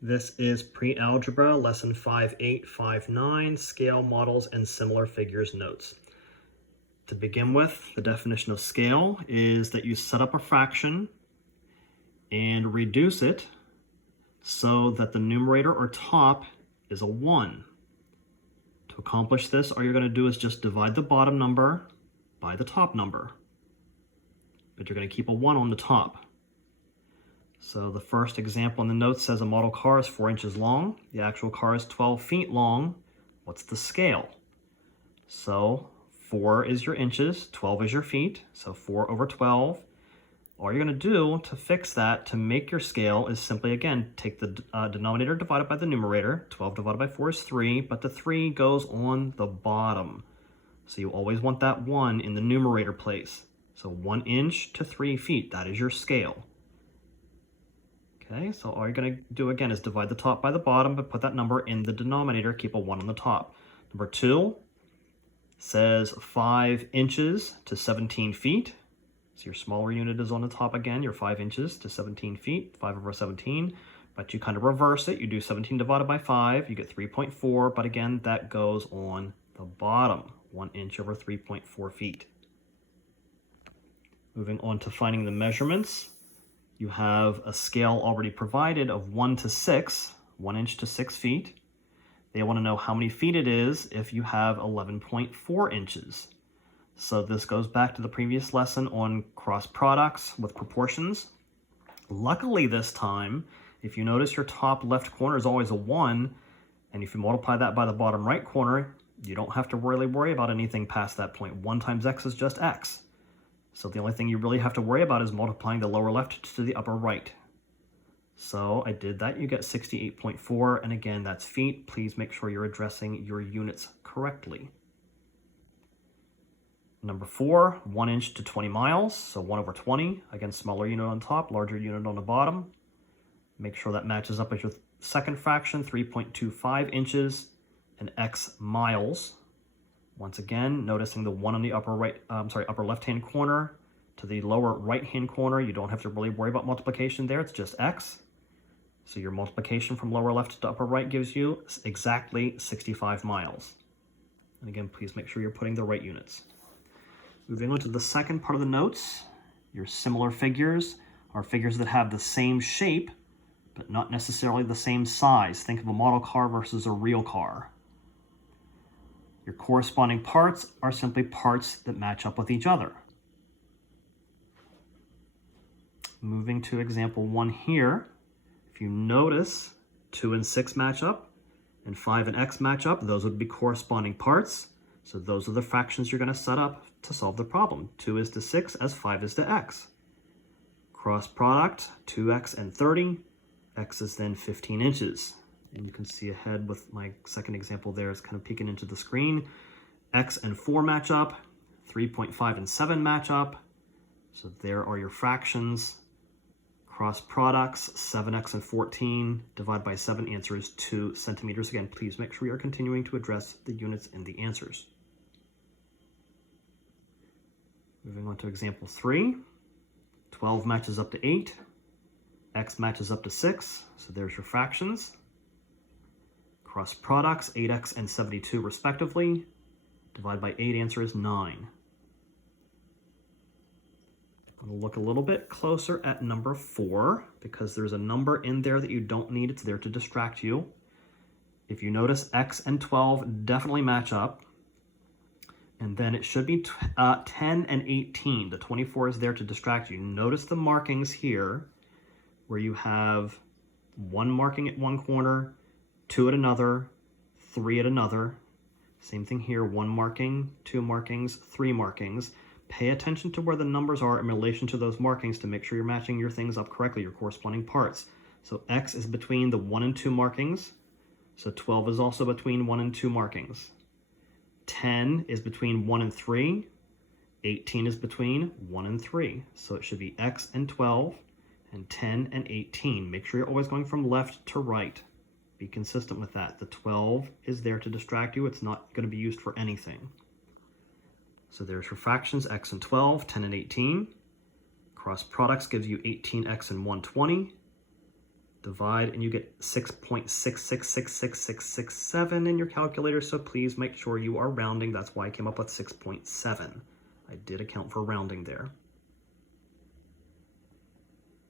This is Pre-Algebra, Lesson 5859, Scale, Models, and Similar Figures Notes. To begin with, the definition of scale is that you set up a fraction and reduce it so that the numerator or top is a 1. To accomplish this, all you're going to do is just divide the bottom number by the top number. But you're going to keep a 1 on the top. So the first example in the notes says a model car is 4 inches long. The actual car is 12 feet long. What's the scale? So 4 is your inches, 12 is your feet, so 4 over 12. All you're going to do to fix that, to make your scale, is simply, again, take the denominator divided by the numerator. 12 divided by 4 is 3, but the 3 goes on the bottom. So you always want that 1 in the numerator place. So 1 inch to 3 feet, that is your scale. Okay, so all you're going to do again is divide the top by the bottom, but put that number in the denominator, keep a 1 on the top. Number 2 says 5 inches to 17 feet. So your smaller unit is on the top again, your 5 inches to 17 feet, 5 over 17. But you kind of reverse it. You do 17 divided by 5, you get 3.4, but again, that goes on the bottom, 1 inch over 3.4 feet. Moving on to finding the measurements. You have a scale already provided of 1 to 6, 1 inch to 6 feet. They want to know how many feet it is if you have 11.4 inches. So this goes back to the previous lesson on cross products with proportions. Luckily this time, if you notice your top left corner is always a 1, and if you multiply that by the bottom right corner, you don't have to really worry about anything past that point. 1 times x is just x. So the only thing you really have to worry about is multiplying the lower left to the upper right. So I did that, you get 68.4, and again, that's feet. Please make sure you're addressing your units correctly. Number 4, 1 inch to 20 miles, so 1 over 20. Again, smaller unit on top, larger unit on the bottom. Make sure that matches up with your second fraction, 3.25 inches, and x miles. Once again, noticing the 1 on the upper left-hand corner to the lower right-hand corner. You don't have to really worry about multiplication there. It's just x. So your multiplication from lower left to upper right gives you exactly 65 miles. And again, please make sure you're putting the right units. Moving on to the second part of the notes, your similar figures are figures that have the same shape, but not necessarily the same size. Think of a model car versus a real car. Your corresponding parts are simply parts that match up with each other. Moving to example 1 here, if you notice 2 and 6 match up and 5 and x match up, those would be corresponding parts. So those are the fractions you're going to set up to solve the problem. 2 is to 6 as 5 is to x. Cross product, 2x and 30. X is then 15 inches. And you can see ahead with my second example there, it's kind of peeking into the screen. X and 4 match up, 3.5 and 7 match up. So there are your fractions. Cross products, 7x and 14, divide by 7, answer is 2 centimeters. Again, please make sure you're continuing to address the units in the answers. Moving on to example 3, 12 matches up to 8, x matches up to 6, so there's your fractions. Cross products, 8x and 72 respectively. Divide by 8, answer is 9. I'm going to look a little bit closer at number 4 because there's a number in there that you don't need. It's there to distract you. If you notice, x and 12 definitely match up. And then it should be 10 and 18. The 24 is there to distract you. Notice the markings here where you have 1 marking at one corner, 2 at another, 3 at another. Same thing here, 1 marking, 2 markings, 3 markings. Pay attention to where the numbers are in relation to those markings to make sure you're matching your things up correctly, your corresponding parts. So x is between the 1 and 2 markings. So 12 is also between 1 and 2 markings. 10 is between 1 and 3. 18 is between 1 and 3. So it should be x and 12 and 10 and 18. Make sure you're always going from left to right. Be consistent with that. The 12 is there to distract you. It's not going to be used for anything. So there's your fractions, x and 12, 10 and 18. Cross products gives you 18x and 120. Divide and you get 6.6666667 in your calculator, so please make sure you are rounding. That's why I came up with 6.7. I did account for rounding there.